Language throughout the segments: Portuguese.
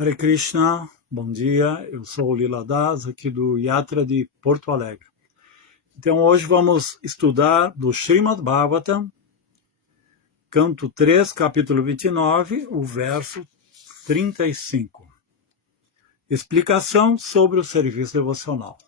Hare Krishna, bom dia, eu sou o Lila Das, aqui do Yatra de Porto Alegre. Então hoje vamos estudar do Srimad Bhagavatam, canto 3, capítulo 29, o verso 35. Explicação sobre o serviço devocional.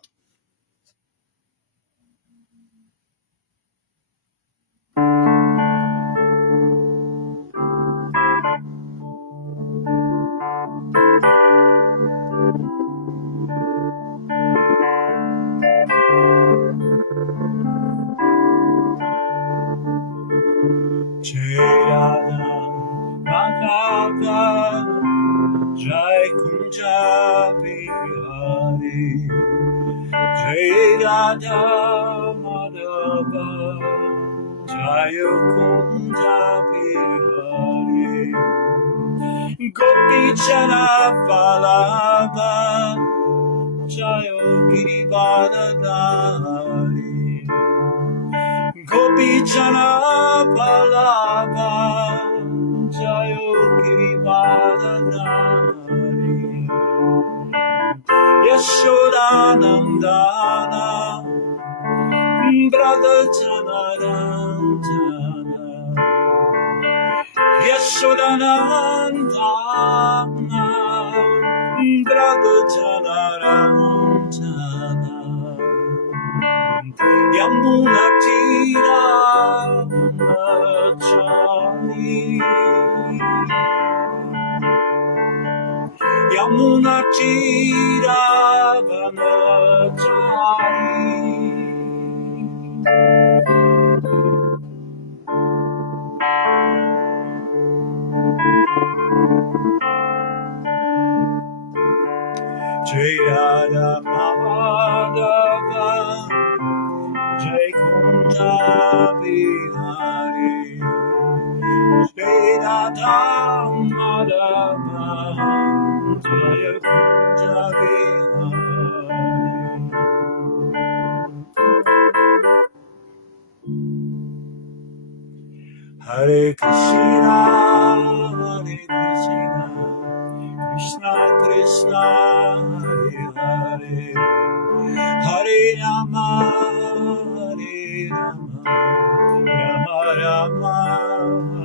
Jai Kunja Bihari, Jai Radha Madhava, Jai Kunja Bihari, Gopi Jana Vallabha, Jai Girivardhari, Gopi Jana Vallabha, Jai Girivardhari. Yashodanandana Brother Janaranjana Yashodanandana Brother Janaranjana Yamuna Tira Nachari Yamuna Tira Vanachari Jai Radha Madhava Jai Kunja Bihari Jai Radha Madhava Jaya Kunja Bihari. Hare Krishna, Krishna Krishna, Hare Hare, Hare Rama, Rama Rama,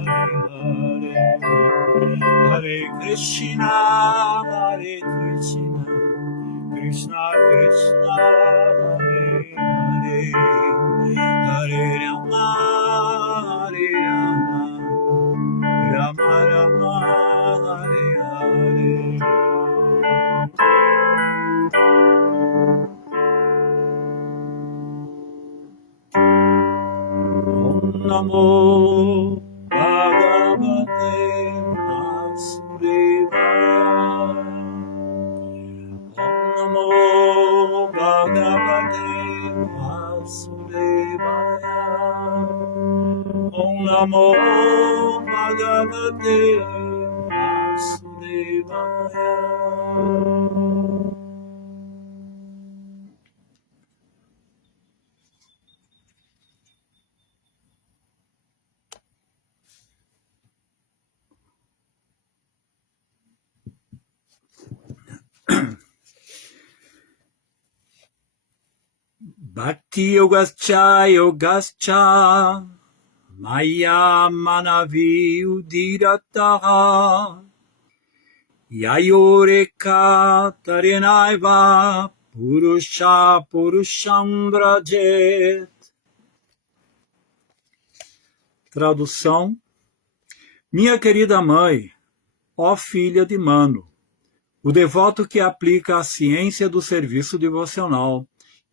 Hare Hare. Hare Krishna, Krishna Krishna, Hare Hare, Hare Rama, Rama Rama, Hare Hare. Om Namo Bhagavate Om Namo Bhagavate Vasudevaya Om Namo Bhagavate Vasudevaya. Bhakti yogascha maya manavi udidataha yayoreka tarenaiva purusha purusham vrajet. Tradução: minha querida mãe, ó filha de Mano, o devoto que aplica a ciência do serviço devocional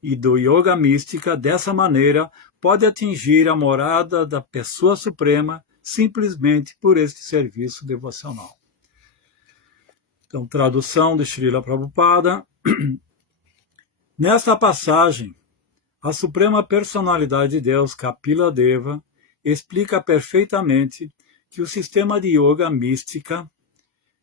e do yoga mística dessa maneira pode atingir a morada da Pessoa Suprema simplesmente por este serviço devocional. Então, tradução de Srila Prabhupada. Nesta passagem, a Suprema Personalidade de Deus, Kapila Deva, explica perfeitamente que o sistema de yoga mística,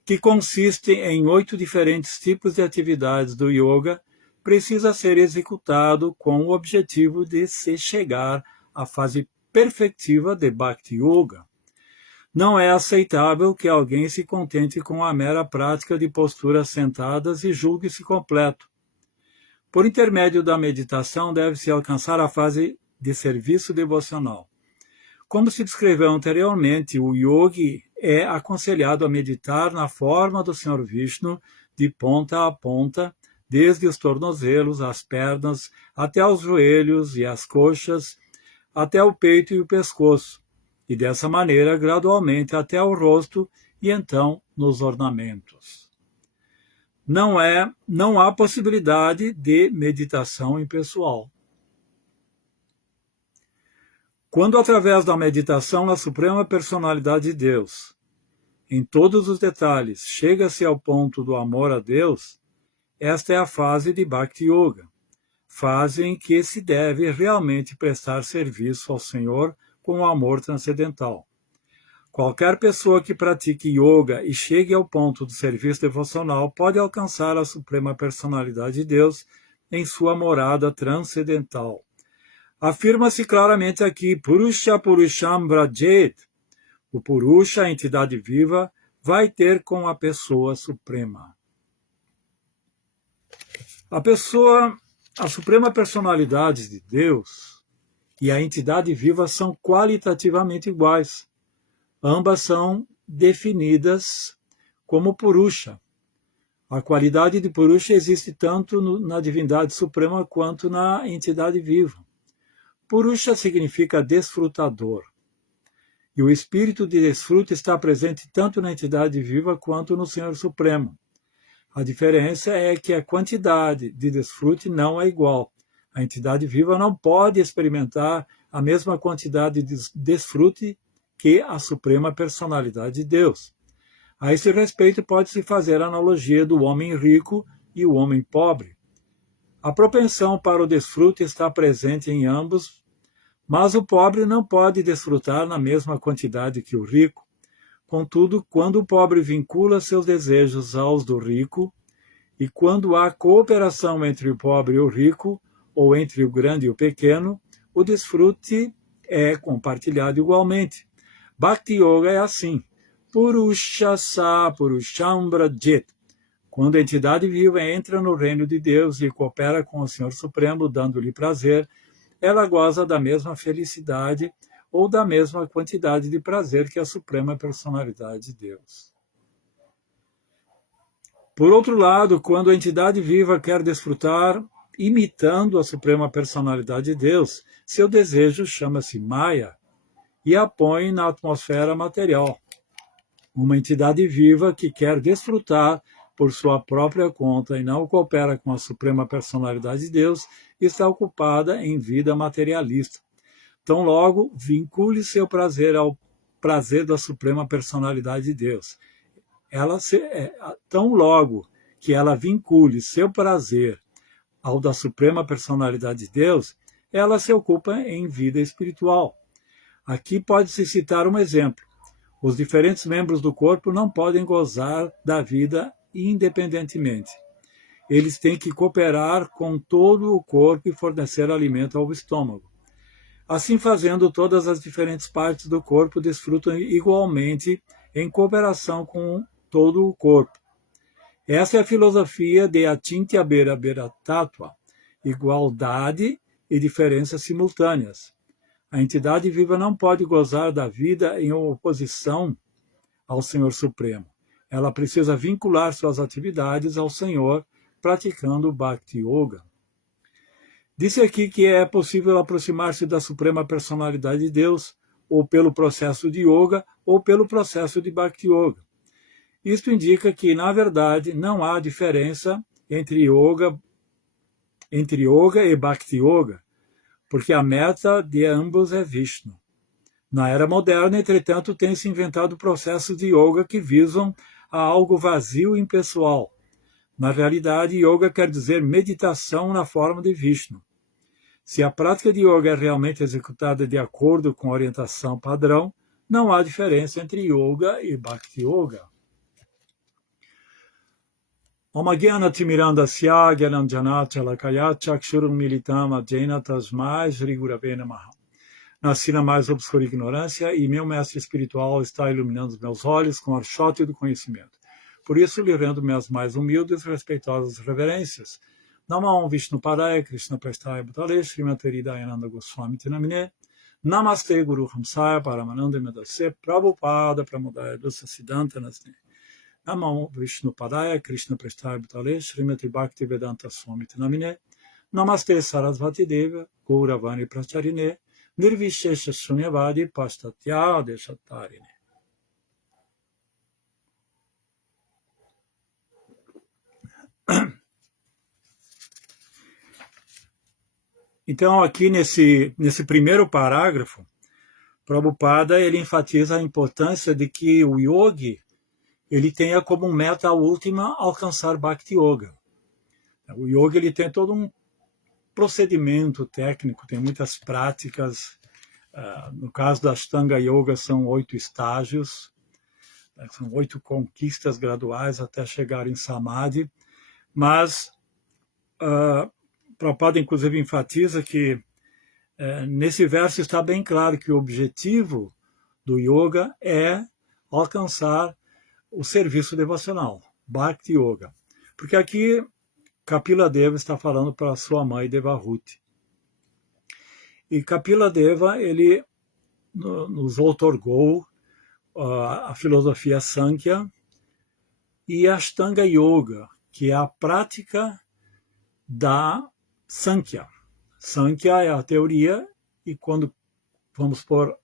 que consiste em 8 diferentes tipos de atividades do yoga, precisa ser executado com o objetivo de se chegar à fase perfectiva de Bhakti Yoga. Não é aceitável que alguém se contente com a mera prática de posturas sentadas e julgue-se completo. Por intermédio da meditação, deve-se alcançar a fase de serviço devocional. Como se descreveu anteriormente, o yogi é aconselhado a meditar na forma do Senhor Vishnu de ponta a ponta, desde os tornozelos, as pernas, até os joelhos e as coxas, até o peito e o pescoço, e dessa maneira gradualmente até o rosto e então nos ornamentos. Não há possibilidade de meditação impessoal. Quando através da meditação na Suprema Personalidade de Deus, em todos os detalhes, chega-se ao ponto do amor a Deus, esta é a fase de Bhakti Yoga, fase em que se deve realmente prestar serviço ao Senhor com o amor transcendental. Qualquer pessoa que pratique yoga e chegue ao ponto do serviço devocional pode alcançar a Suprema Personalidade de Deus em sua morada transcendental. Afirma-se claramente aqui, Purusha Purusham Vrajet. O Purusha, a entidade viva, vai ter com a pessoa suprema. A Suprema Personalidade de Deus e a entidade viva são qualitativamente iguais. Ambas são definidas como Purusha. A qualidade de Purusha existe tanto na divindade suprema quanto na entidade viva. Purusha significa desfrutador. E o espírito de desfrute está presente tanto na entidade viva quanto no Senhor Supremo. A diferença é que a quantidade de desfrute não é igual. A entidade viva não pode experimentar a mesma quantidade de desfrute que a Suprema Personalidade de Deus. A esse respeito, pode-se fazer a analogia do homem rico e o homem pobre. A propensão para o desfrute está presente em ambos, mas o pobre não pode desfrutar na mesma quantidade que o rico. Contudo, quando o pobre vincula seus desejos aos do rico, e quando há cooperação entre o pobre e o rico, ou entre o grande e o pequeno, o desfrute é compartilhado igualmente. Bhakti Yoga é assim. Purusha sa Purusham Vrajet. Quando a entidade viva entra no reino de Deus e coopera com o Senhor Supremo, dando-lhe prazer, ela goza da mesma felicidade ou da mesma quantidade de prazer que a Suprema Personalidade de Deus. Por outro lado, quando a entidade viva quer desfrutar imitando a Suprema Personalidade de Deus, seu desejo chama-se Maya e a põe na atmosfera material. Uma entidade viva que quer desfrutar por sua própria conta e não coopera com a Suprema Personalidade de Deus está ocupada em vida materialista. Tão logo vincule seu prazer ao prazer da Suprema Personalidade de Deus. Tão logo que ela vincule seu prazer ao da Suprema Personalidade de Deus, ela se ocupa em vida espiritual. Aqui pode-se citar um exemplo. Os diferentes membros do corpo não podem gozar da vida independentemente. Eles têm que cooperar com todo o corpo e fornecer alimento ao estômago. Assim fazendo, todas as diferentes partes do corpo desfrutam igualmente em cooperação com todo o corpo. Essa é a filosofia de Achintya Bheda Bheda Tattva, igualdade e diferenças simultâneas. A entidade viva não pode gozar da vida em oposição ao Senhor Supremo. Ela precisa vincular suas atividades ao Senhor, praticando o Bhakti Yoga. Disse aqui que é possível aproximar-se da Suprema Personalidade de Deus, ou pelo processo de Yoga, ou pelo processo de Bhakti Yoga. Isto indica que, na verdade, não há diferença entre yoga e Bhakti Yoga, porque a meta de ambos é Vishnu. Na era moderna, entretanto, tem-se inventado processos de yoga que visam a algo vazio e impessoal. Na realidade, yoga quer dizer meditação na forma de Vishnu. Se a prática de yoga é realmente executada de acordo com a orientação padrão, não há diferença entre yoga e Bhakti Yoga. Om Jnana-timirandasya Gyananjana Chalakaya Chakshurum Militam Ajena Tasmai Shri Gurave Namaha. nasci na mais obscura ignorância e meu mestre espiritual está iluminando os meus olhos com o archote do conhecimento. Por isso lhe rendo minhas mais humildes e respeitosas reverências. Namah Vishnu Padaya Krishna Prestaya Bhutale Srimati Hridayananda Goswami Tinamine Namaste Guru Hamsaya Paramananda Medase Prabhupada Pramodaya Dusa Siddhanta Nasne Namah Vishnu Padaya Krishna Prestaya Bhutale Srimati Bhakti Vedanta Swami Tinamine Namaste Sarasvati Deva Gauravani Pracharine Nirvishesha Sunyavadi Pastatya Deshatarine. Então, aqui nesse primeiro parágrafo, Prabhupada ele enfatiza a importância de que o yogi ele tenha como meta última alcançar Bhakti Yoga. O yogi ele tem todo um procedimento técnico, tem muitas práticas. No caso da Ashtanga Yoga, são 8 estágios, são 8 conquistas graduais até chegar em Samadhi, mas Prabhupada, inclusive, enfatiza que nesse verso está bem claro que o objetivo do yoga é alcançar o serviço devocional, Bhakti Yoga. Porque aqui Kapila Deva está falando para sua mãe Devahuti. E Kapila Deva, ele nos outorgou a filosofia Sankhya e a Ashtanga Yoga, que é a prática da Sankhya. Sankhya é a teoria, e quando vamos pôr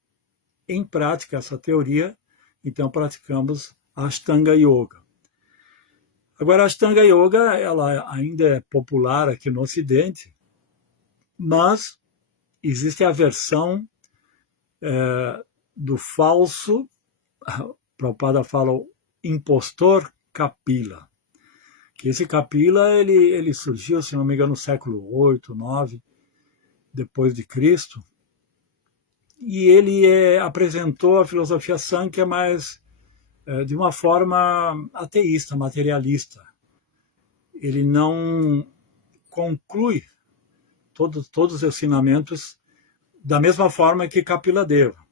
em prática essa teoria, então praticamos a Ashtanga Yoga. Agora, a Ashtanga Yoga ela ainda é popular aqui no Ocidente, mas existe a versão do falso, Prabhupada fala, o impostor Kapila. Que esse Kapila ele surgiu, se não me engano, no século 8, 9, depois de Cristo, e ele apresentou a filosofia Sankhya, mas de uma forma ateísta, materialista. Ele não conclui todos os ensinamentos da mesma forma que Kapila Deva,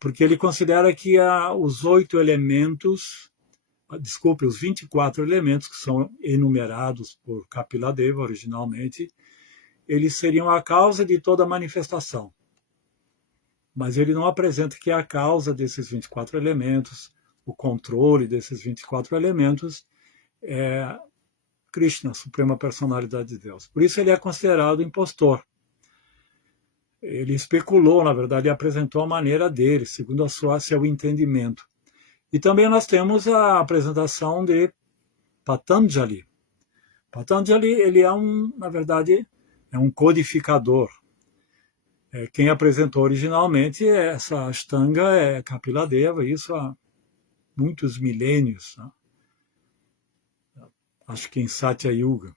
porque ele considera que os 24 elementos que são enumerados por Kapila Deva originalmente, eles seriam a causa de toda manifestação. Mas ele não apresenta que a causa desses 24 elementos, o controle desses 24 elementos, é Krishna, a suprema personalidade de Deus. Por isso ele é considerado impostor. Ele especulou, na verdade, e apresentou a maneira dele, segundo seu entendimento. E também nós temos a apresentação de Patanjali. Patanjali, ele na verdade, é um codificador. Quem apresentou originalmente essa Ashtanga é Kapila Deva, isso há muitos milênios, né? Acho que em Satya Yuga.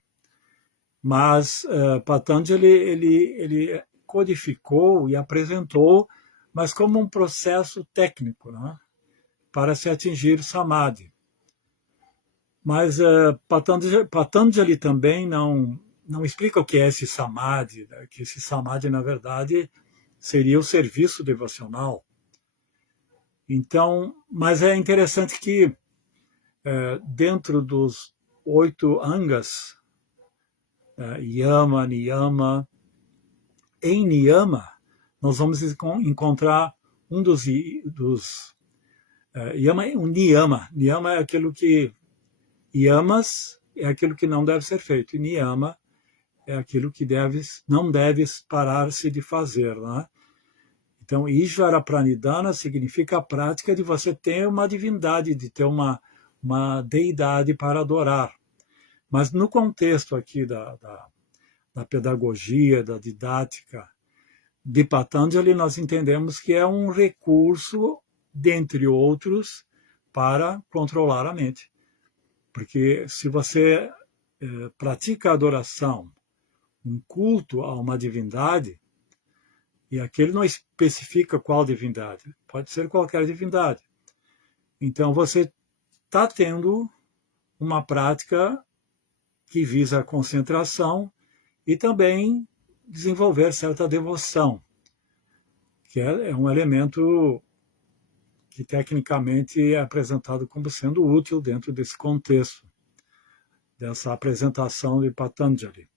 Mas Patanjali ele codificou e apresentou, mas como um processo técnico, né? Para se atingir Samadhi. Mas Patanjali também não explica o que é esse Samadhi, né? Que esse Samadhi, na verdade, seria o serviço devocional. Então, mas é interessante que dentro dos 8 angas, Yama, Niyama, em Niyama, nós vamos encontrar um dos Yama é um Niyama. Niyama é aquilo que Yamas é aquilo que não deve ser feito. E Niyama é aquilo que não deve parar-se de fazer. Né? Então, Ishvara Pranidhana significa a prática de você ter uma divindade, de ter uma deidade para adorar. Mas no contexto aqui da pedagogia, da didática de Patanjali, nós entendemos que é um recurso, dentre outros, para controlar a mente. Porque se você pratica a adoração, um culto a uma divindade, e aquele não especifica qual divindade, pode ser qualquer divindade. Então você está tendo uma prática que visa a concentração e também desenvolver certa devoção. que é um elemento que tecnicamente é apresentado como sendo útil dentro desse contexto, dessa apresentação de Patanjali.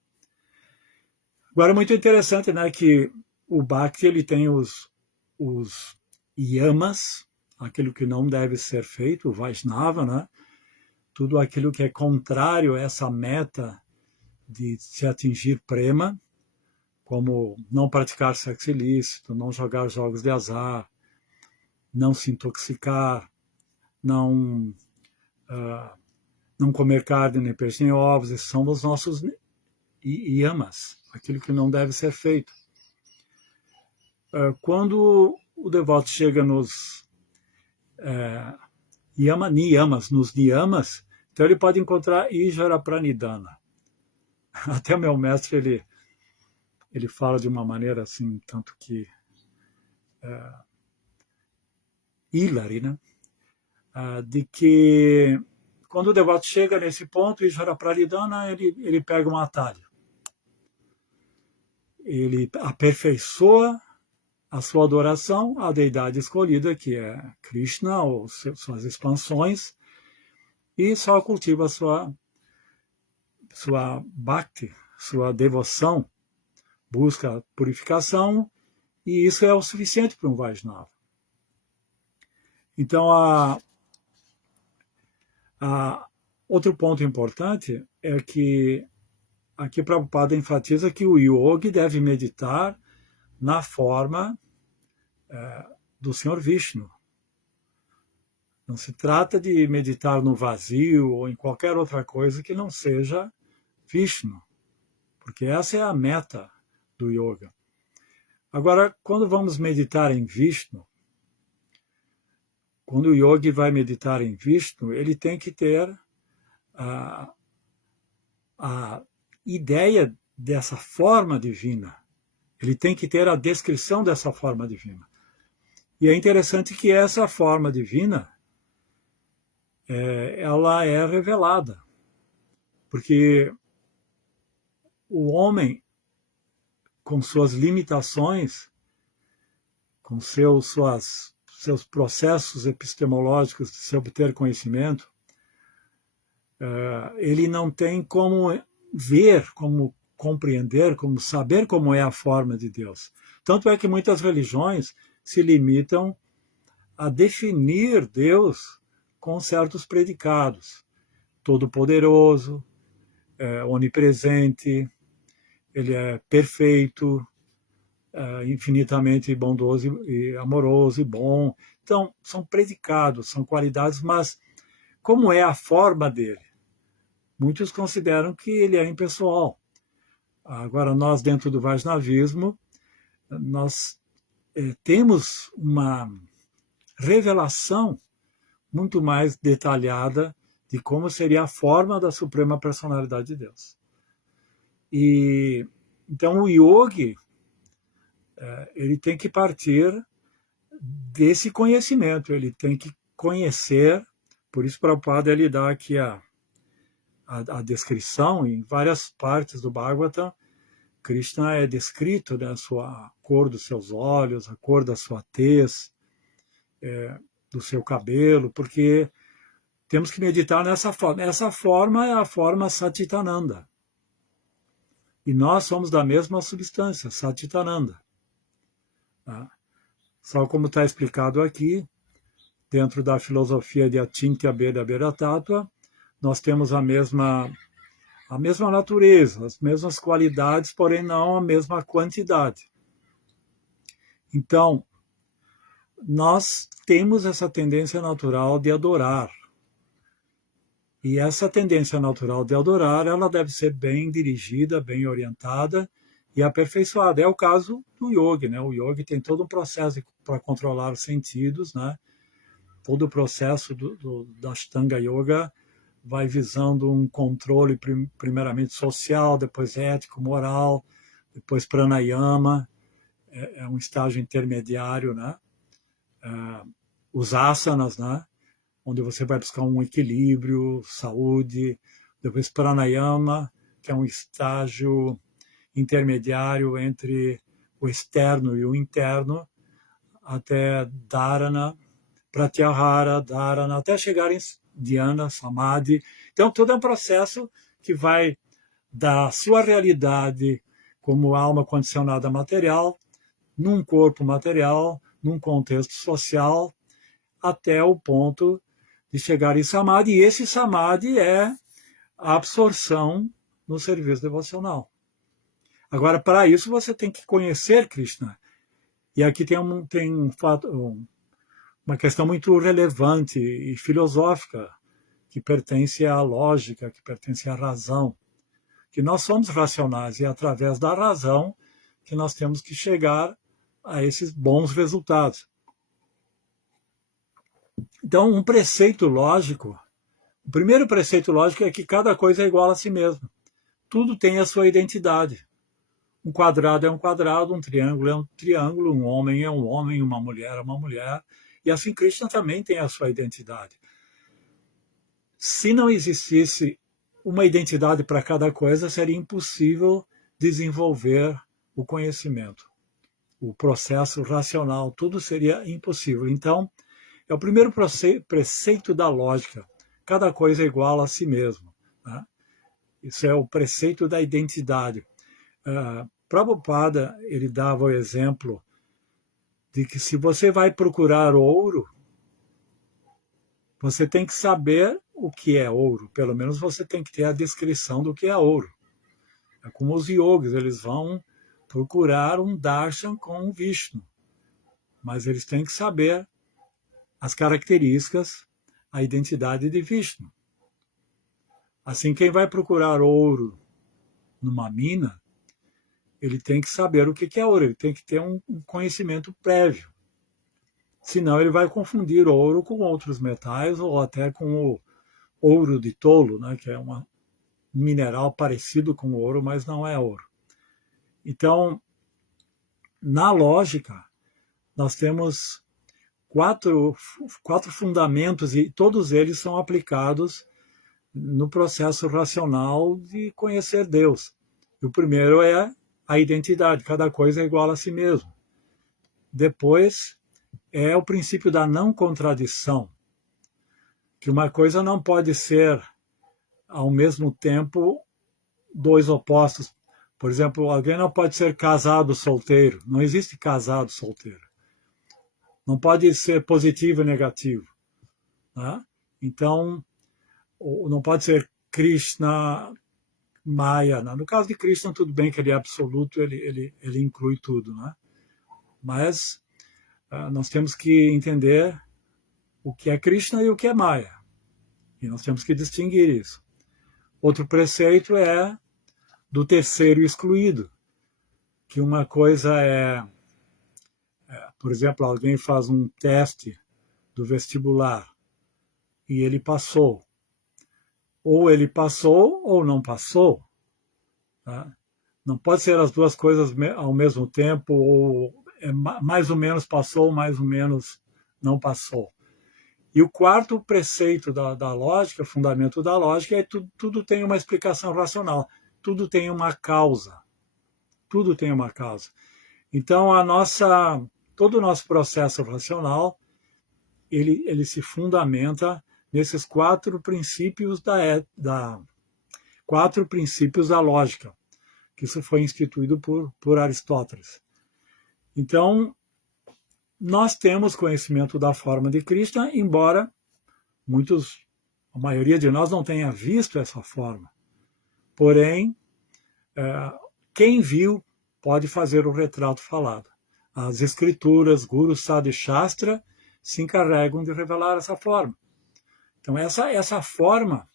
Agora, é muito interessante, né, que o Bhakti ele tem os yamas, aquilo que não deve ser feito, o Vaishnava, né, tudo aquilo que é contrário a essa meta de se atingir prema, como não praticar sexo ilícito, não jogar jogos de azar, não se intoxicar, não comer carne, nem peixe, nem ovos. Esses são os nossos yamas, aquilo que não deve ser feito. Quando o devoto chega nos niyamas, então ele pode encontrar Ijara Pranidhana. Até meu mestre, ele fala de uma maneira assim, tanto que hilária, né? De que quando o devoto chega nesse ponto, Ijara Pranidhana, ele pega um atalho. Ele aperfeiçoa a sua adoração à deidade escolhida, que é Krishna, ou suas expansões, e só cultiva sua bhakti, sua devoção, busca purificação, e isso é o suficiente para um Vaishnava. Então, outro ponto importante é que aqui Prabhupada enfatiza que o yogi deve meditar na forma do Senhor Vishnu. Não se trata de meditar no vazio ou em qualquer outra coisa que não seja Vishnu, porque essa é a meta do yoga. Agora, quando vamos meditar em Vishnu, quando o yogi vai meditar em Vishnu, ele tem que ter a ideia dessa forma divina. Ele tem que ter a descrição dessa forma divina. E é interessante que essa forma divina, ela é revelada. Porque o homem, com suas limitações, com seus processos epistemológicos de se obter conhecimento, ele não tem como ver, como compreender, como saber como é a forma de Deus. Tanto é que muitas religiões se limitam a definir Deus com certos predicados. Todo-poderoso, onipresente, ele é perfeito, infinitamente bondoso e amoroso e bom. Então, são predicados, são qualidades, mas como é a forma dele? Muitos consideram que ele é impessoal. Agora, nós, dentro do Vaishnavismo, nós temos uma revelação muito mais detalhada de como seria a forma da Suprema Personalidade de Deus. E então o yogi ele tem que partir desse conhecimento, ele tem que conhecer, por isso Prabhupada ele dá aqui a descrição em várias partes do Bhagavatam. Krishna é descrito, né, a cor dos seus olhos, a cor da sua tez, do seu cabelo, porque temos que meditar nessa forma. Essa forma é a forma Satitananda. E nós somos da mesma substância, Satitananda. Tá? Só como está explicado aqui, dentro da filosofia de Achintya Bheda Bheda Tattva, nós temos a mesma natureza, as mesmas qualidades, porém não a mesma quantidade. Então, nós temos essa tendência natural de adorar. E essa tendência natural de adorar, ela deve ser bem dirigida, bem orientada e aperfeiçoada. É o caso do yogi, né? O yogi tem todo um processo para controlar os sentidos, né? Todo o processo da Ashtanga Yoga vai visando um controle primeiramente social, depois ético, moral, depois pranayama, é um estágio intermediário, né? Os asanas, né? Onde você vai buscar um equilíbrio, saúde, depois pranayama, que é um estágio intermediário entre o externo e o interno, até Dharana, Pratyahara, Dharana, até chegar em Dhyana, Samadhi. Então, todo é um processo que vai da sua realidade como alma condicionada material, num corpo material, num contexto social, até o ponto de chegar em Samadhi. E esse Samadhi é a absorção no serviço devocional. Agora, para isso, você tem que conhecer Krishna. E aqui tem um fato, uma questão muito relevante e filosófica, que pertence à lógica, que pertence à razão. Que nós somos racionais e é através da razão que nós temos que chegar a esses bons resultados. Então, um preceito lógico, o primeiro preceito lógico é que cada coisa é igual a si mesma. Tudo tem a sua identidade. Um quadrado é um quadrado, um triângulo é um triângulo, um homem é um homem, uma mulher é uma mulher. E assim Krishna também tem a sua identidade. Se não existisse uma identidade para cada coisa, seria impossível desenvolver o conhecimento. O processo racional, tudo seria impossível. Então, é o primeiro preceito da lógica. Cada coisa é igual a si mesmo. Né? Isso é o preceito da identidade. Prabhupada, ele dava o exemplo de que se você vai procurar ouro, você tem que saber o que é ouro. Pelo menos você tem que ter a descrição do que é ouro. É como os yogis, eles vão procurar um darshan com um Vishnu. Mas eles têm que saber as características, a identidade de Vishnu. Assim, quem vai procurar ouro numa mina, ele tem que saber o que é ouro, ele tem que ter um conhecimento prévio. Senão ele vai confundir ouro com outros metais ou até com o ouro de tolo, né, que é um mineral parecido com ouro, mas não é ouro. Então, na lógica, nós temos quatro fundamentos e todos eles são aplicados no processo racional de conhecer Deus. E o primeiro é a identidade, cada coisa é igual a si mesmo. Depois é o princípio da não contradição, que uma coisa não pode ser ao mesmo tempo dois opostos. Por exemplo, alguém não pode ser casado solteiro, não existe casado solteiro. Não pode ser positivo e negativo. Né? Então, não pode ser Krishna, Maya. No caso de Krishna, tudo bem que ele é absoluto, ele inclui tudo. Né? Mas nós temos que entender o que é Krishna e o que é Maya. E nós temos que distinguir isso. Outro preceito é do terceiro excluído, que uma coisa por exemplo, alguém faz um teste do vestibular e ele passou. Ou ele passou ou não passou. Tá? Não pode ser as duas coisas ao mesmo tempo, ou mais ou menos passou, mais ou menos não passou. E o quarto preceito da lógica, fundamento da lógica, é que tudo tem uma explicação racional, tudo tem uma causa. Tudo tem uma causa. Então, todo o nosso processo racional, ele se fundamenta nesses quatro princípios quatro princípios da lógica, que isso foi instituído por Aristóteles. Então, nós temos conhecimento da forma de Krishna, embora a maioria de nós não tenha visto essa forma. Porém, quem viu pode fazer o retrato falado. As escrituras, Guru, Sadhu e Shastra se encarregam de revelar essa forma. Então, essa forma,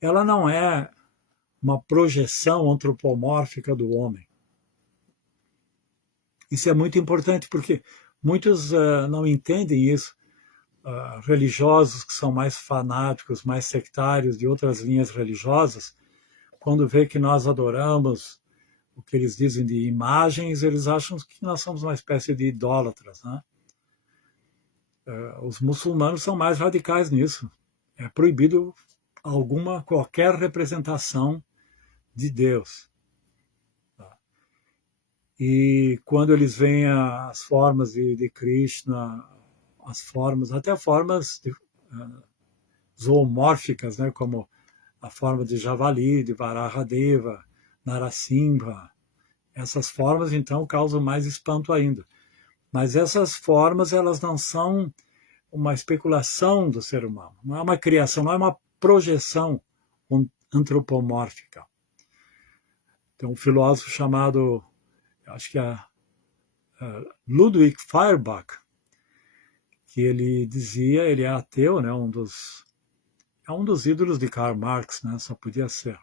ela não é uma projeção antropomórfica do homem. Isso é muito importante, porque muitos não entendem isso. Religiosos que são mais fanáticos, mais sectários de outras linhas religiosas, quando vê que nós adoramos o que eles dizem de imagens, eles acham que nós somos uma espécie de idólatras. Né? Os muçulmanos são mais radicais nisso. É proibido qualquer representação de Deus. E quando eles veem as formas de Krishna, as formas, até formas zoomórficas, né, como a forma de javali, de Varahadeva, Narasimha, essas formas então causam mais espanto ainda. Mas essas formas, elas não são uma especulação do ser humano, não é uma criação, não é uma projeção antropomórfica. Tem um filósofo chamado, acho que é Ludwig Feuerbach, que ele dizia, ele é ateu, né, é um dos ídolos de Karl Marx, né, só podia ser.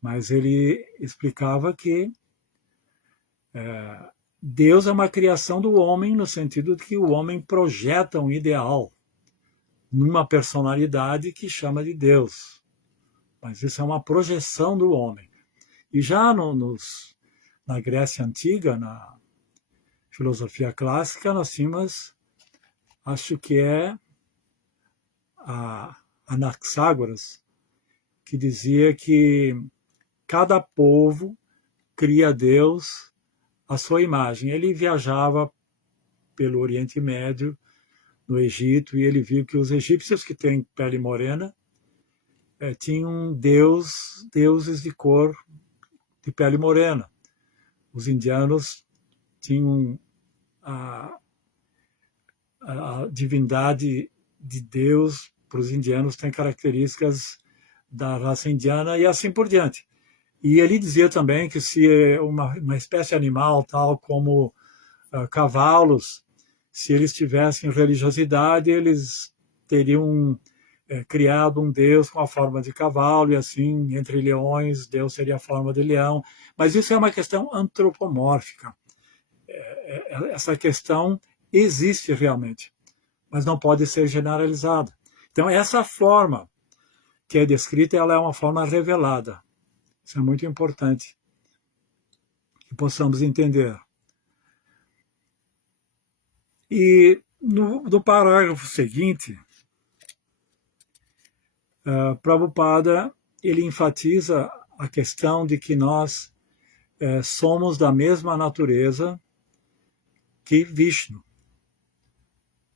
Mas ele explicava que Deus é uma criação do homem no sentido de que o homem projeta um ideal numa personalidade que chama de Deus. Mas isso é uma projeção do homem. E já na Grécia Antiga, na filosofia clássica, nós tínhamos, acho que é a Anaxágoras, que dizia que cada povo cria Deus à sua imagem. Ele viajava pelo Oriente Médio, no Egito, e ele viu que os egípcios, que têm pele morena, tinham deuses de cor de pele morena. Os indianos tinham a divindade de Deus, para os indianos tem características da raça indiana e assim por diante. E ele dizia também que se uma espécie animal, tal como cavalos, se eles tivessem religiosidade, eles teriam criado um Deus com a forma de cavalo, e assim, entre leões, Deus seria a forma de leão. Mas isso é uma questão antropomórfica. Essa questão existe realmente, mas não pode ser generalizada. Então, essa forma que é descrita, ela é uma forma revelada. Isso é muito importante que possamos entender. E no parágrafo seguinte, Prabhupada ele enfatiza a questão de que nós somos da mesma natureza que Vishnu.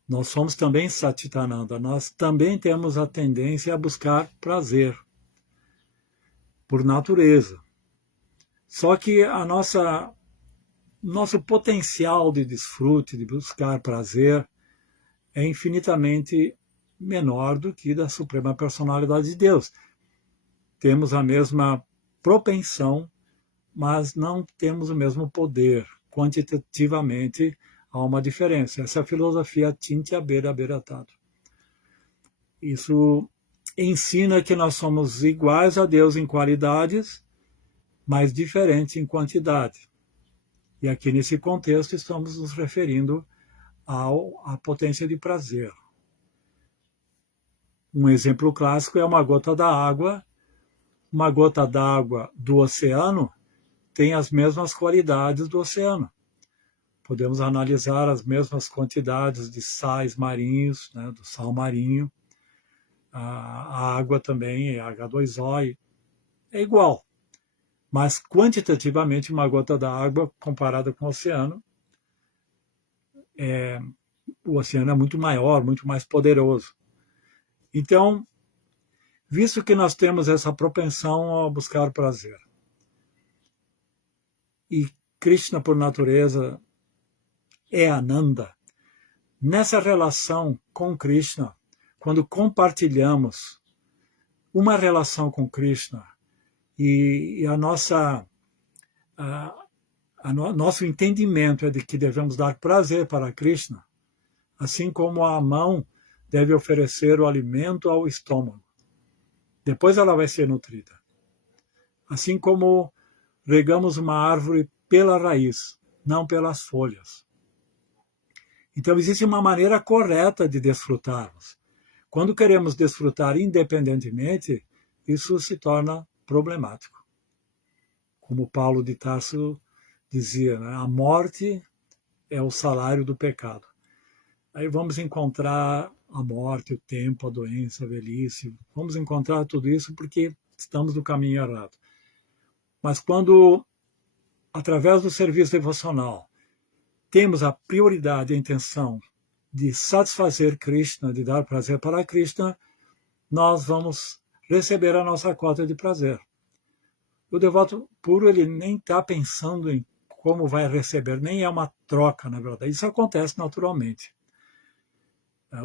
Nós somos também Satchitananda, nós também temos a tendência a buscar prazer, por natureza. Só que nosso potencial de desfrute, de buscar prazer, é infinitamente menor do que da Suprema Personalidade de Deus. Temos a mesma propensão, mas não temos o mesmo poder. Quantitativamente, há uma diferença. Essa é a filosofia Chintya Bheda Bhedatattva. Isso ensina que nós somos iguais a Deus em qualidades, mas diferentes em quantidade. E aqui nesse contexto estamos nos referindo à potência de prazer. Um exemplo clássico é uma gota d'água. Uma gota d'água do oceano tem as mesmas qualidades do oceano. Podemos analisar as mesmas quantidades de sais marinhos, né, do sal marinho. A água também, a H2O, é igual. Mas quantitativamente, uma gota d'água comparada com o oceano é muito maior, muito mais poderoso. Então, visto que nós temos essa propensão a buscar prazer, e Krishna, por natureza, é Ananda, nessa relação com Krishna, quando compartilhamos uma relação com Krishna e nosso entendimento é de que devemos dar prazer para Krishna, assim como a mão deve oferecer o alimento ao estômago. Depois ela vai ser nutrida. Assim como regamos uma árvore pela raiz, não pelas folhas. Então existe uma maneira correta de desfrutarmos. Quando queremos desfrutar independentemente, isso se torna problemático. Como Paulo de Tarso dizia, né? A morte é o salário do pecado. Aí vamos encontrar a morte, o tempo, a doença, a velhice. Vamos encontrar tudo isso porque estamos no caminho errado. Mas quando através do serviço devocional, temos a prioridade e a intenção de satisfazer Krishna, de dar prazer para Krishna, nós vamos receber a nossa cota de prazer. O devoto puro, ele nem está pensando em como vai receber, nem é uma troca, na verdade. Isso acontece naturalmente.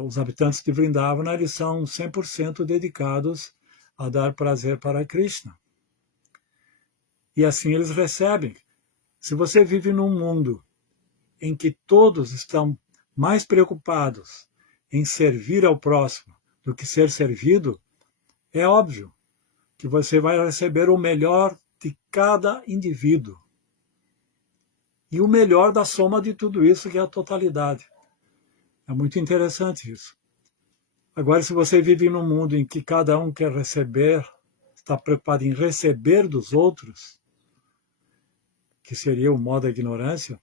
Os habitantes de Vrindavana, eles são 100% dedicados a dar prazer para Krishna. E assim eles recebem. Se você vive num mundo em que todos estão mais preocupados em servir ao próximo do que ser servido, é óbvio que você vai receber o melhor de cada indivíduo. E o melhor da soma de tudo isso, que é a totalidade. É muito interessante isso. Agora, se você vive num mundo em que cada um quer receber, está preocupado em receber dos outros, que seria o modo da ignorância,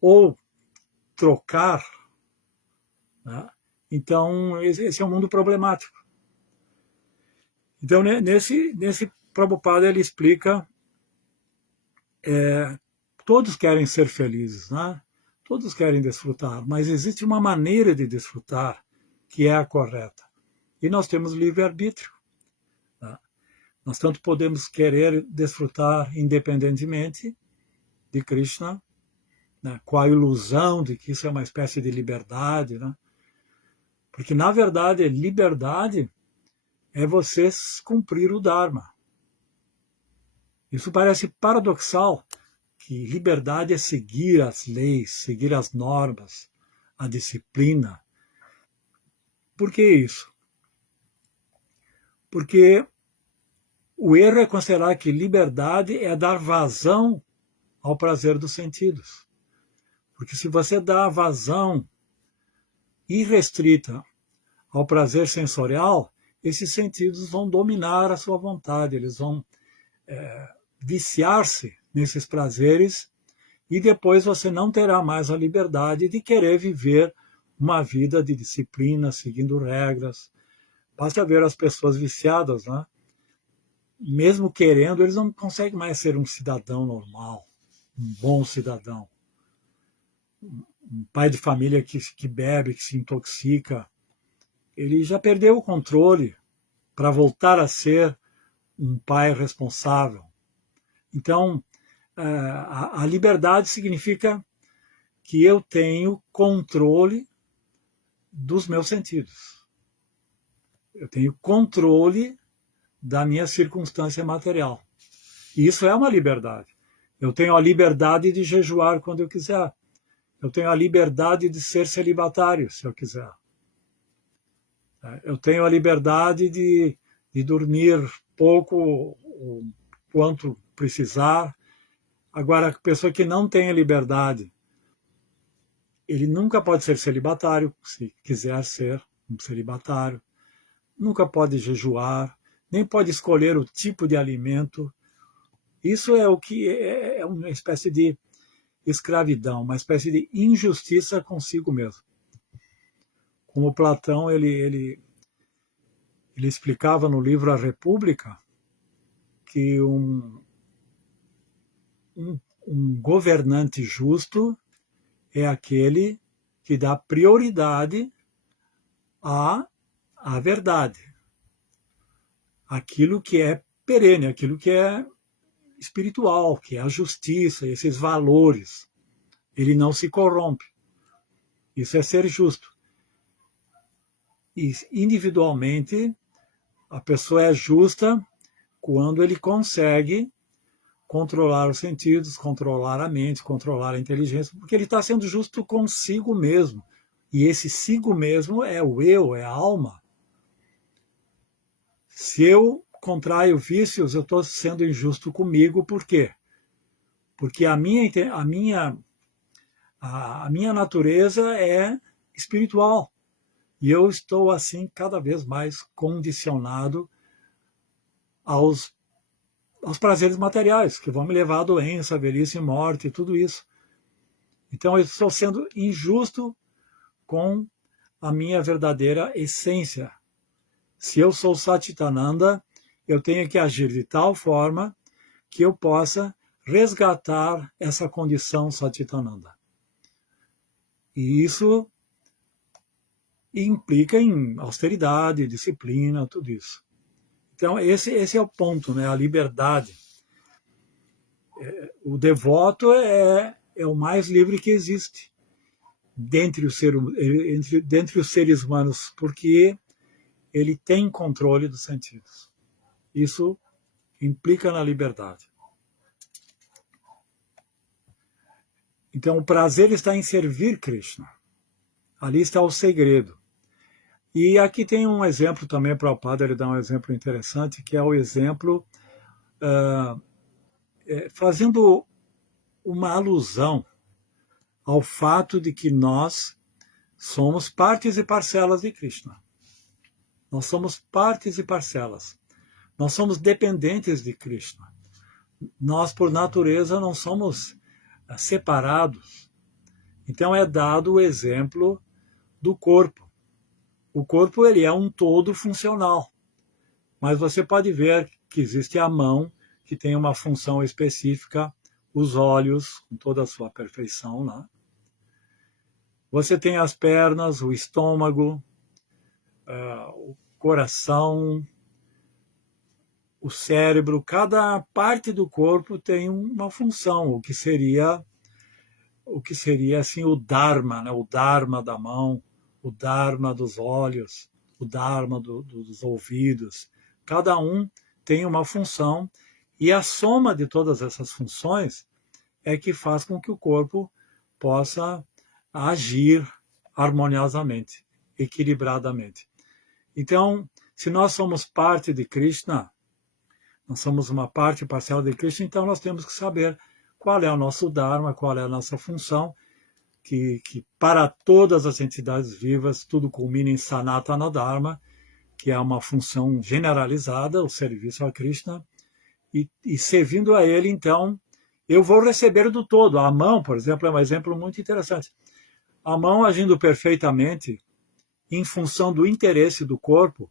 ou trocar, né? Então esse é um mundo problemático. Então, nesse Prabhupada, ele explica, todos querem ser felizes, né? Todos querem desfrutar, mas existe uma maneira de desfrutar que é a correta. E nós temos livre-arbítrio. Né? Nós tanto podemos querer desfrutar independentemente de Krishna, né? Com a ilusão de que isso é uma espécie de liberdade, né? Porque, na verdade, liberdade é você cumprir o Dharma. Isso parece paradoxal, que liberdade é seguir as leis, seguir as normas, a disciplina. Por que isso? Porque o erro é considerar que liberdade é dar vazão ao prazer dos sentidos. Porque se você dá vazão irrestrita ao prazer sensorial, esses sentidos vão dominar a sua vontade, eles vão viciar-se nesses prazeres e depois você não terá mais a liberdade de querer viver uma vida de disciplina, seguindo regras. Basta ver as pessoas viciadas, né? Mesmo querendo, eles não conseguem mais ser um cidadão normal, um bom cidadão. Um pai de família que bebe, que se intoxica, ele já perdeu o controle para voltar a ser um pai responsável. Então, a liberdade significa que eu tenho controle dos meus sentidos. Eu tenho controle da minha circunstância material. E isso é uma liberdade. Eu tenho a liberdade de jejuar quando eu quiser. Eu tenho a liberdade de ser celibatário, se eu quiser. Eu tenho a liberdade de dormir pouco, o quanto precisar. Agora, a pessoa que não tem a liberdade, ele nunca pode ser celibatário, se quiser ser um celibatário. Nunca pode jejuar, nem pode escolher o tipo de alimento. Isso é o que é uma espécie de escravidão, uma espécie de injustiça consigo mesmo. Como Platão ele explicava no livro A República que um governante justo é aquele que dá prioridade à verdade, aquilo que é perene, aquilo que é espiritual, que é a justiça, esses valores. Ele não se corrompe. Isso é ser justo. E individualmente, a pessoa é justa quando ele consegue controlar os sentidos, controlar a mente, controlar a inteligência, porque ele está sendo justo consigo mesmo. E esse sigo mesmo é o eu, é a alma. Se eu contraio vícios, eu estou sendo injusto comigo, por quê? Porque a minha natureza é espiritual. E eu estou, assim, cada vez mais condicionado aos prazeres materiais, que vão me levar à doença, velhice, morte, tudo isso. Então, eu estou sendo injusto com a minha verdadeira essência. Se eu sou Satchitananda, eu tenho que agir de tal forma que eu possa resgatar essa condição Satitananda. E isso implica em austeridade, disciplina, tudo isso. Então, esse é o ponto, né? A liberdade. O devoto é o mais livre que existe dentre os seres humanos, porque ele tem controle dos sentidos. Isso implica na liberdade. Então, o prazer está em servir Krishna. Ali está o segredo. E aqui tem um exemplo também, para o padre ele dá um exemplo interessante, que é o exemplo fazendo uma alusão ao fato de que nós somos partes e parcelas de Krishna. Nós somos partes e parcelas. Nós somos dependentes de Krishna. Nós, por natureza, não somos separados. Então é dado o exemplo do corpo. O corpo ele é um todo funcional, mas você pode ver que existe a mão, que tem uma função específica, os olhos, com toda a sua perfeição, né? Você tem as pernas, o estômago, o coração, o cérebro. Cada parte do corpo tem uma função, o que seria assim o Dharma, né? O Dharma da mão, o Dharma dos olhos, o Dharma dos ouvidos. Cada um tem uma função e a soma de todas essas funções é que faz com que o corpo possa agir harmoniosamente, equilibradamente. Então, se nós somos parte de Krishna, nós somos uma parte parcial de Krishna, então nós temos que saber qual é o nosso Dharma, qual é a nossa função, que para todas as entidades vivas, tudo culmina em Sanatana Dharma, que é uma função generalizada, o serviço a Krishna, e servindo a ele, então, eu vou receber do todo. A mão, por exemplo, é um exemplo muito interessante. A mão agindo perfeitamente, em função do interesse do corpo,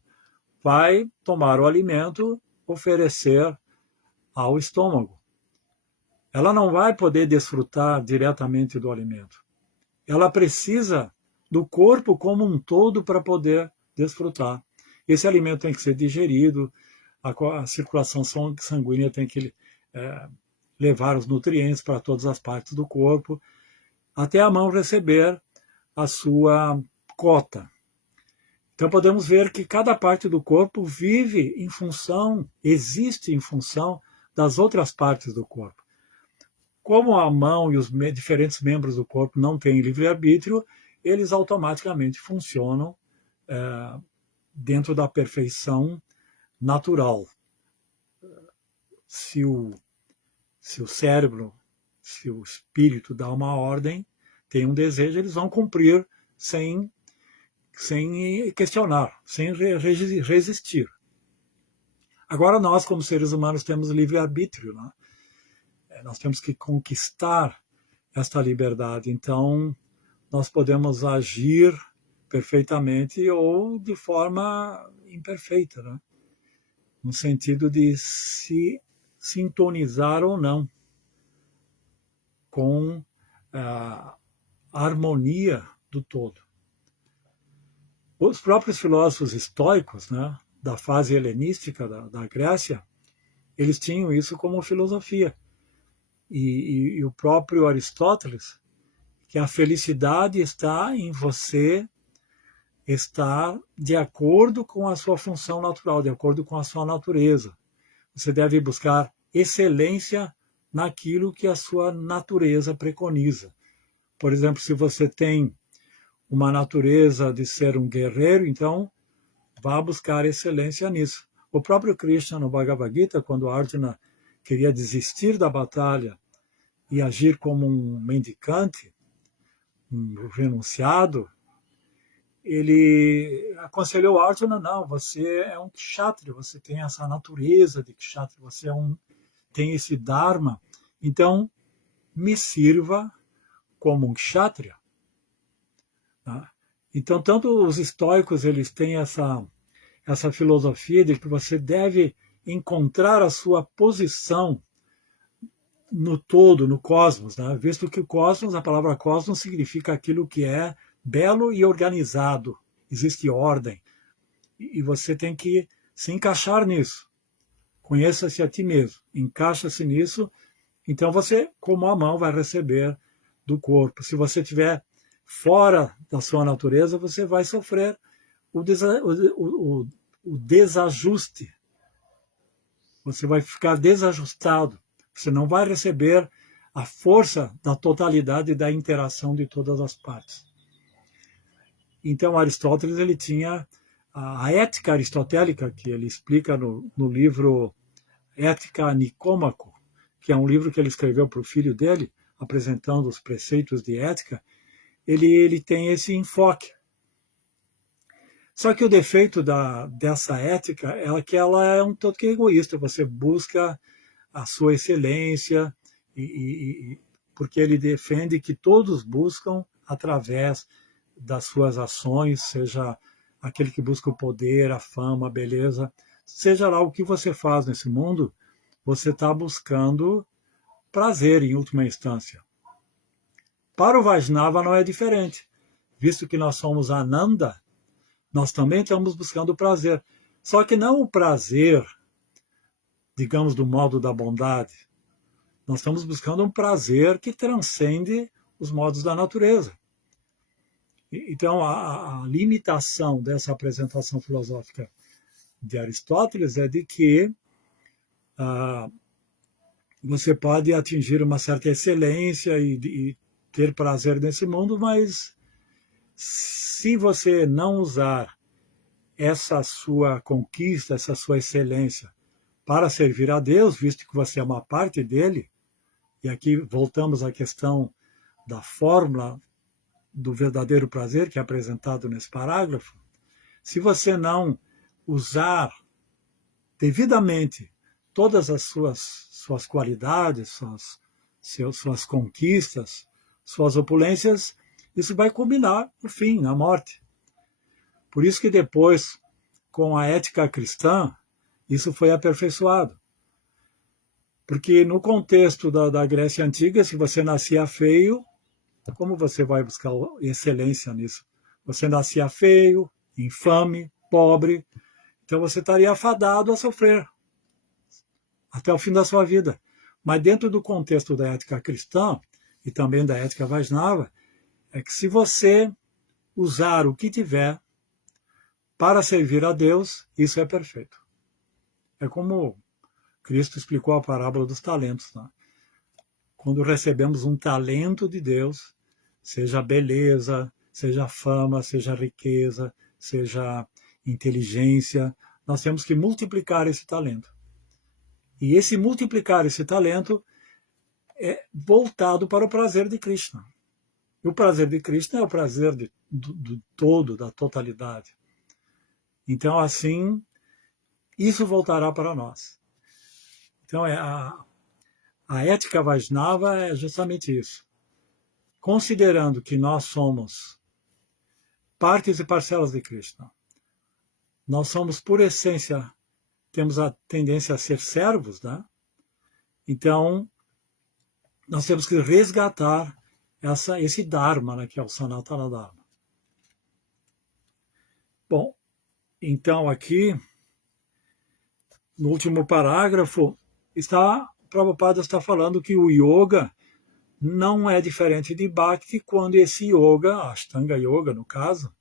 vai tomar o alimento, oferecer ao estômago. Ela não vai poder desfrutar diretamente do alimento. Ela precisa do corpo como um todo para poder desfrutar. Esse alimento tem que ser digerido, a circulação sanguínea tem que levar os nutrientes para todas as partes do corpo, até a mão receber a sua cota. Então podemos ver que cada parte do corpo vive em função, existe em função das outras partes do corpo. Como a mão e os diferentes membros do corpo não têm livre-arbítrio, eles automaticamente funcionam dentro da perfeição natural. Se o cérebro, se o espírito dá uma ordem, tem um desejo, eles vão cumprir sem questionar, sem resistir. Agora nós, como seres humanos, temos livre-arbítrio, né? Nós temos que conquistar esta liberdade. Então, nós podemos agir perfeitamente ou de forma imperfeita, né? No sentido de se sintonizar ou não com a harmonia do todo. Os próprios filósofos estoicos, né, da fase helenística da Grécia, eles tinham isso como filosofia. E o próprio Aristóteles, que a felicidade está em você estar de acordo com a sua função natural, de acordo com a sua natureza. Você deve buscar excelência naquilo que a sua natureza preconiza. Por exemplo, se você tem uma natureza de ser um guerreiro, então vá buscar excelência nisso. O próprio Krishna, no Bhagavad Gita, quando Arjuna queria desistir da batalha e agir como um mendicante, um renunciado, ele aconselhou Arjuna, não, você é um kshatriya, você tem essa natureza de kshatriya, você tem esse dharma, então me sirva como um kshatriya. Tá? Então, tanto os estoicos, eles têm essa filosofia de que você deve encontrar a sua posição no todo, no cosmos, né? Visto que o cosmos, a palavra cosmos significa aquilo que é belo e organizado, existe ordem, e você tem que se encaixar nisso. Conheça-se a ti mesmo, encaixa-se nisso, então você, como a mão, vai receber do corpo. Se você estiver fora da sua natureza, você vai sofrer o desajuste. Você vai ficar desajustado. Você não vai receber a força da totalidade da interação de todas as partes. Então, Aristóteles ele tinha a ética aristotélica, que ele explica no livro Ética Nicômaco, que é um livro que ele escreveu para o filho dele, apresentando os preceitos de ética. Ele tem esse enfoque. Só que o defeito dessa ética é que ela é um tanto que egoísta. Você busca a sua excelência, porque ele defende que todos buscam através das suas ações, seja aquele que busca o poder, a fama, a beleza, seja lá o que você faz nesse mundo, você está buscando prazer em última instância. Para o Vaishnava não é diferente. Visto que nós somos Ananda, nós também estamos buscando prazer. Só que não o prazer, digamos, do modo da bondade. Nós estamos buscando um prazer que transcende os modos da natureza. Então, a limitação dessa apresentação filosófica de Aristóteles é de que você pode atingir uma certa excelência e ter prazer nesse mundo, mas se você não usar essa sua conquista, essa sua excelência para servir a Deus, visto que você é uma parte dele, e aqui voltamos à questão da fórmula do verdadeiro prazer, que é apresentado nesse parágrafo, se você não usar devidamente todas as suas qualidades, suas conquistas, suas opulências, isso vai culminar no fim, na morte. Por isso que depois, com a ética cristã, isso foi aperfeiçoado. Porque no contexto da Grécia Antiga, se você nascia feio, como você vai buscar excelência nisso? Você nascia feio, infame, pobre, então você estaria afadado a sofrer até o fim da sua vida. Mas dentro do contexto da ética cristã e também da ética Vaishnava, é que se você usar o que tiver para servir a Deus, isso é perfeito. É como Cristo explicou a parábola dos talentos. Né? Quando recebemos um talento de Deus, seja beleza, seja fama, seja riqueza, seja inteligência, nós temos que multiplicar esse talento. E esse multiplicar esse talento é voltado para o prazer de Krishna. E o prazer de Krishna é o prazer do todo, da totalidade. Então, assim, isso voltará para nós. Então, a ética Vaishnava é justamente isso. Considerando que nós somos partes e parcelas de Krishna, nós somos, por essência, temos a tendência a ser servos, né? Então, nós temos que resgatar esse Dharma, né, que é o Sanatana Dharma. Bom, então aqui, no último parágrafo, Prabhupada está falando que o yoga não é diferente de Bhakti quando esse yoga, a Ashtanga Yoga no caso,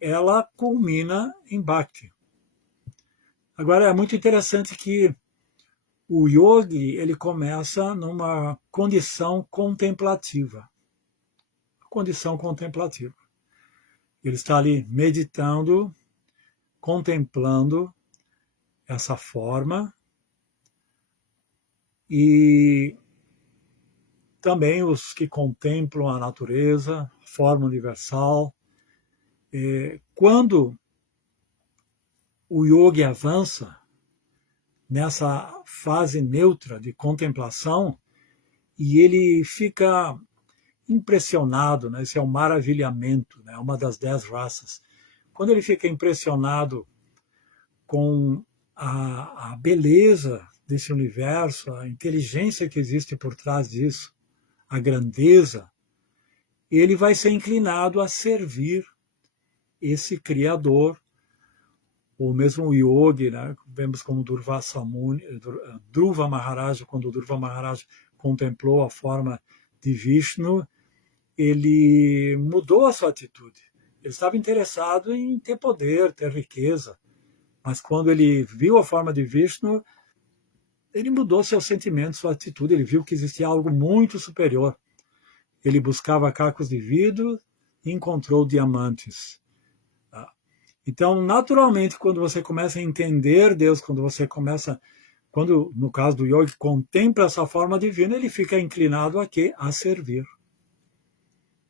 ela culmina em Bhakti. Agora é muito interessante que o yogi ele começa numa condição contemplativa. Condição contemplativa. Ele está ali meditando, contemplando essa forma e também os que contemplam a natureza, a forma universal. Quando o yogi avança nessa fase neutra de contemplação e ele fica impressionado, né? Esse é o maravilhamento, né? Uma das 10 raças. Quando ele fica impressionado com a beleza desse universo, a inteligência que existe por trás disso, a grandeza, ele vai ser inclinado a servir esse Criador, ou mesmo o Yogi, né? Vemos como Dhruva Maharaj, quando Dhruva Maharaj contemplou a forma de Vishnu, ele mudou a sua atitude. Ele estava interessado em ter poder, ter riqueza, mas quando ele viu a forma de Vishnu, ele mudou seus sentimentos, sua atitude, ele viu que existia algo muito superior. Ele buscava cacos de vidro e encontrou diamantes. Então, naturalmente, quando você começa a entender Deus, quando no caso do yogi, contempla essa forma divina, ele fica inclinado a quê? A servir.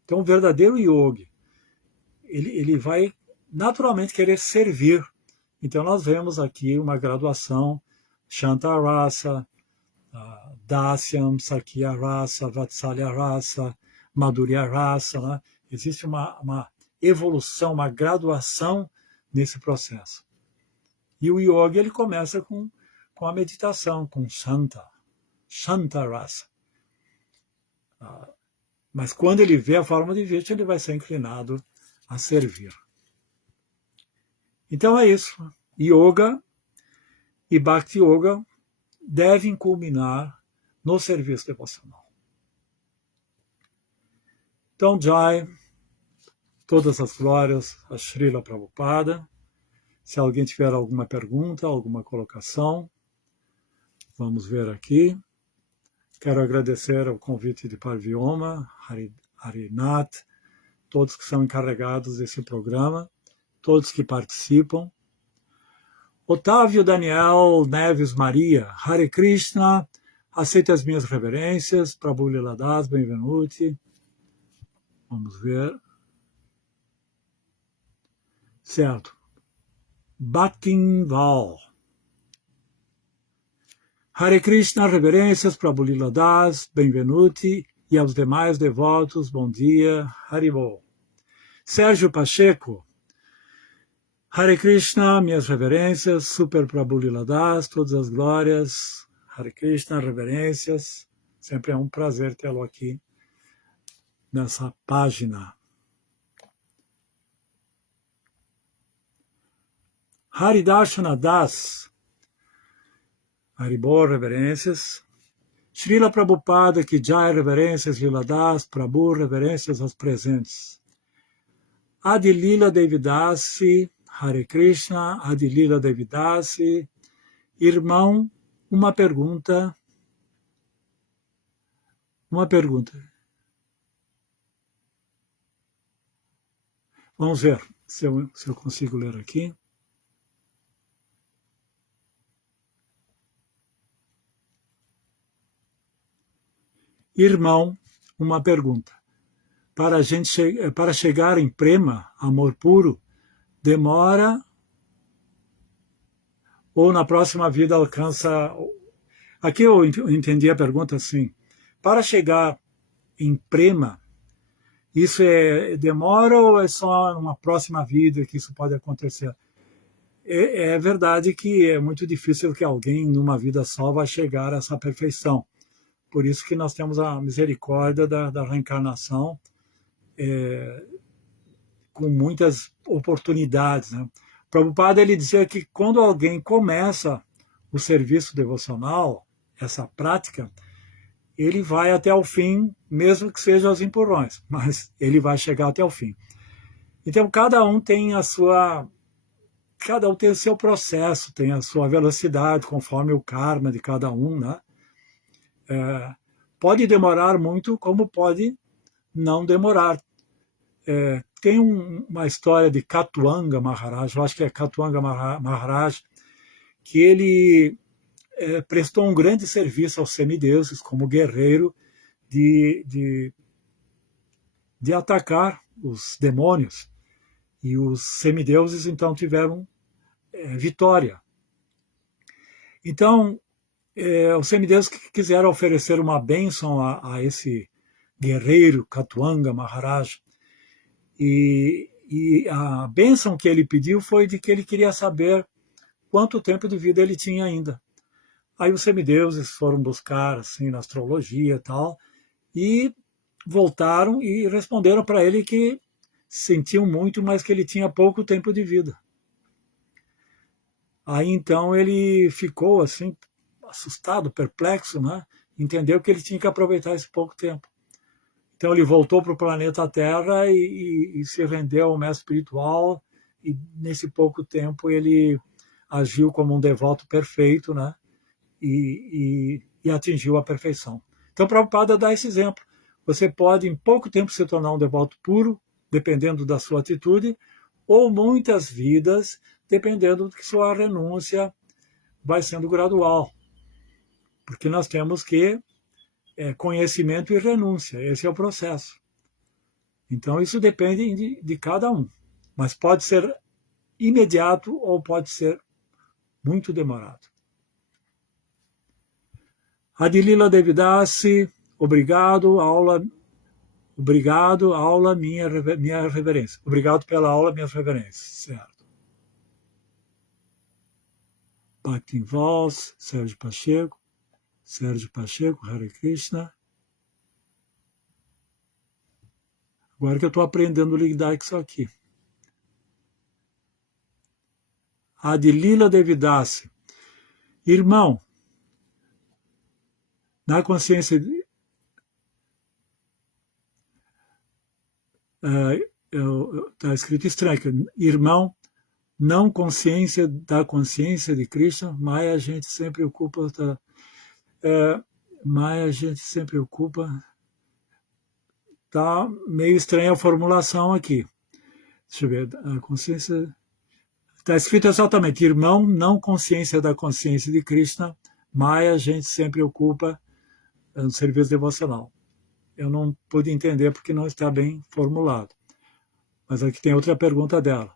Então, o verdadeiro yogi, ele vai naturalmente querer servir. Então, nós vemos aqui uma graduação, Shanta Rasa, Dasyam, Sakya Rasa, Vatsalya Rasa, Madhurya Rasa, né? Existe uma evolução, uma graduação nesse processo. E o yoga, ele começa com a meditação, com Shanta Rasa. Mas quando ele vê a forma de Vishnu, ele vai ser inclinado a servir. Então é isso. Yoga e Bhakti Yoga devem culminar no serviço devocional. Então, Jai, todas as glórias a Srila Prabhupada. Se alguém tiver alguma pergunta, alguma colocação, vamos ver aqui. Quero agradecer ao convite de Parvioma, Harinath, todos que são encarregados desse programa, todos que participam. Otávio Daniel Neves Maria, Hare Krishna, aceite as minhas reverências, Prabhu Liladas, Benvenuti. Vamos ver. Certo. Bhatinval. Hare Krishna, reverências, Prabhu Liladas, Benvenuti, e aos demais devotos, bom dia, Haribol. Sérgio Pacheco, Hare Krishna, minhas reverências, Super Prabhu Liladas, todas as glórias, Hare Krishna, reverências, sempre é um prazer tê-lo aqui nessa página. Haridarshana Das, Haribol, reverências. Srila Prabhupada, que Jai, reverências, Liladas, Prabhu, reverências aos presentes. Adilila Devidasi, Hare Krishna, Adilila Devidasi. Irmão, uma pergunta. Vamos ver se eu consigo ler aqui. Irmão, uma pergunta. Para chegar em prema, amor puro, demora ou na próxima vida alcança... Aqui eu entendi a pergunta assim. Para chegar em prema, isso demora ou é só numa próxima vida que isso pode acontecer? É verdade que é muito difícil que alguém numa vida só vá chegar a essa perfeição. Por isso que nós temos a misericórdia da reencarnação com muitas oportunidades, né? Prabhupada, ele dizia que quando alguém começa o serviço devocional, essa prática, ele vai até o fim, mesmo que seja aos empurrões, mas ele vai chegar até o fim. Então, cada um tem o seu processo, tem a sua velocidade, conforme o karma de cada um, né? Pode demorar muito, como pode não demorar. Tem uma história de Katuanga Maharaj, eu acho que é Katuanga Maharaj, que ele prestou um grande serviço aos semideuses como guerreiro de atacar os demônios. E os semideuses, então, tiveram vitória. Então, os semideuses que quiseram oferecer uma bênção a esse guerreiro Katuanga Maharaj. E a bênção que ele pediu foi de que ele queria saber quanto tempo de vida ele tinha ainda. Aí os semideuses foram buscar assim na astrologia e tal, e voltaram e responderam para ele que sentiam muito, mas que ele tinha pouco tempo de vida. Aí então ele ficou assim assustado, perplexo, né? Entendeu que ele tinha que aproveitar esse pouco tempo. Então ele voltou para o planeta Terra e se rendeu ao mestre espiritual, e nesse pouco tempo ele agiu como um devoto perfeito, né? E atingiu a perfeição. Então Prabhupada dá esse exemplo. Você pode em pouco tempo se tornar um devoto puro, dependendo da sua atitude, ou muitas vidas, dependendo de que sua renúncia vai sendo gradual. Porque nós temos que conhecimento e renúncia, esse é o processo. Então isso depende de cada um, mas pode ser imediato ou pode ser muito demorado. Adilila Devidasi, obrigado, aula, minha reverência. Obrigado pela aula, minhas reverências. Certo. Bhakti Voz, Sérgio Pacheco, Hare Krishna. Agora que eu estou aprendendo a lidar com isso aqui. Adilila Devidasi. Irmão, na consciência está escrito estranho, irmão, não consciência da consciência de Krishna, mas a gente sempre ocupa tá meio estranha a formulação aqui. Deixa eu ver, a consciência está escrito exatamente, irmão, não consciência da consciência de Krishna, mas a gente sempre ocupa no serviço devocional. Eu não pude entender porque não está bem formulado. Mas aqui tem outra pergunta dela.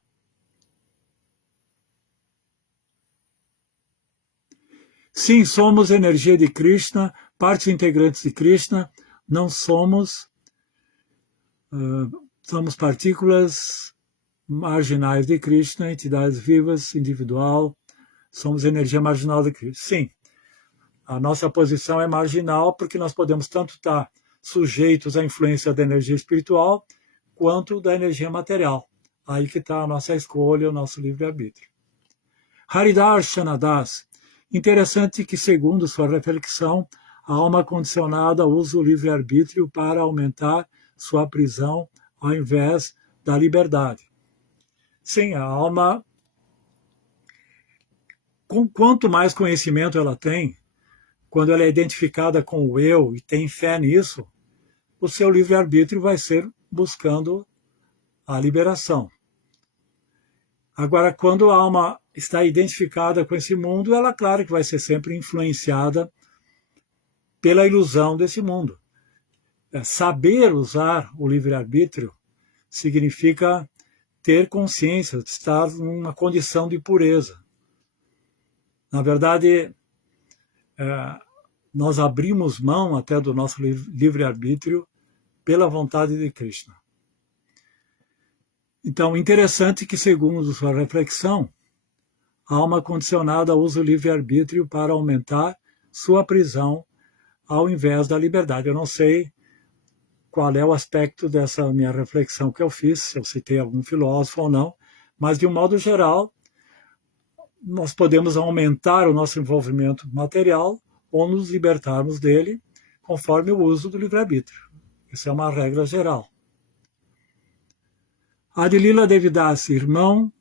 Sim, somos energia de Krishna, partes integrantes de Krishna, não somos, somos partículas marginais de Krishna, entidades vivas, individual, somos energia marginal de Krishna. Sim, a nossa posição é marginal porque nós podemos tanto estar sujeitos à influência da energia espiritual quanto da energia material. Aí que está a nossa escolha, o nosso livre-arbítrio. Haridarshana Das. Interessante que, segundo sua reflexão, a alma condicionada usa o livre-arbítrio para aumentar sua prisão ao invés da liberdade. Sim, a alma, quanto mais conhecimento ela tem, quando ela é identificada com o eu e tem fé nisso, o seu livre-arbítrio vai ser buscando a liberação. Agora, quando a alma está identificada com esse mundo, ela, claro, que vai ser sempre influenciada pela ilusão desse mundo. Saber usar o livre-arbítrio significa ter consciência, estar numa condição de pureza. Na verdade, nós abrimos mão até do nosso livre-arbítrio pela vontade de Krishna. Então, interessante que, segundo sua reflexão, a alma condicionada usa o livre-arbítrio para aumentar sua prisão ao invés da liberdade. Eu não sei qual é o aspecto dessa minha reflexão que eu fiz, se eu citei algum filósofo ou não, mas, de um modo geral, nós podemos aumentar o nosso envolvimento material ou nos libertarmos dele conforme o uso do livre-arbítrio. Isso é uma regra geral. Adilila Devidasi, irmão,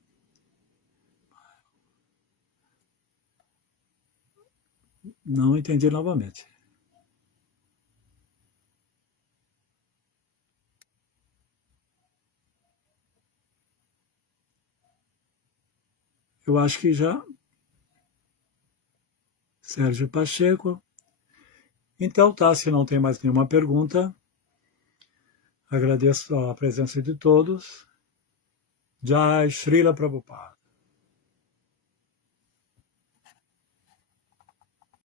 não entendi novamente. Eu acho que já. Sérgio Pacheco. Então tá, se não tem mais nenhuma pergunta, agradeço a presença de todos. Jai Srila Prabhupada.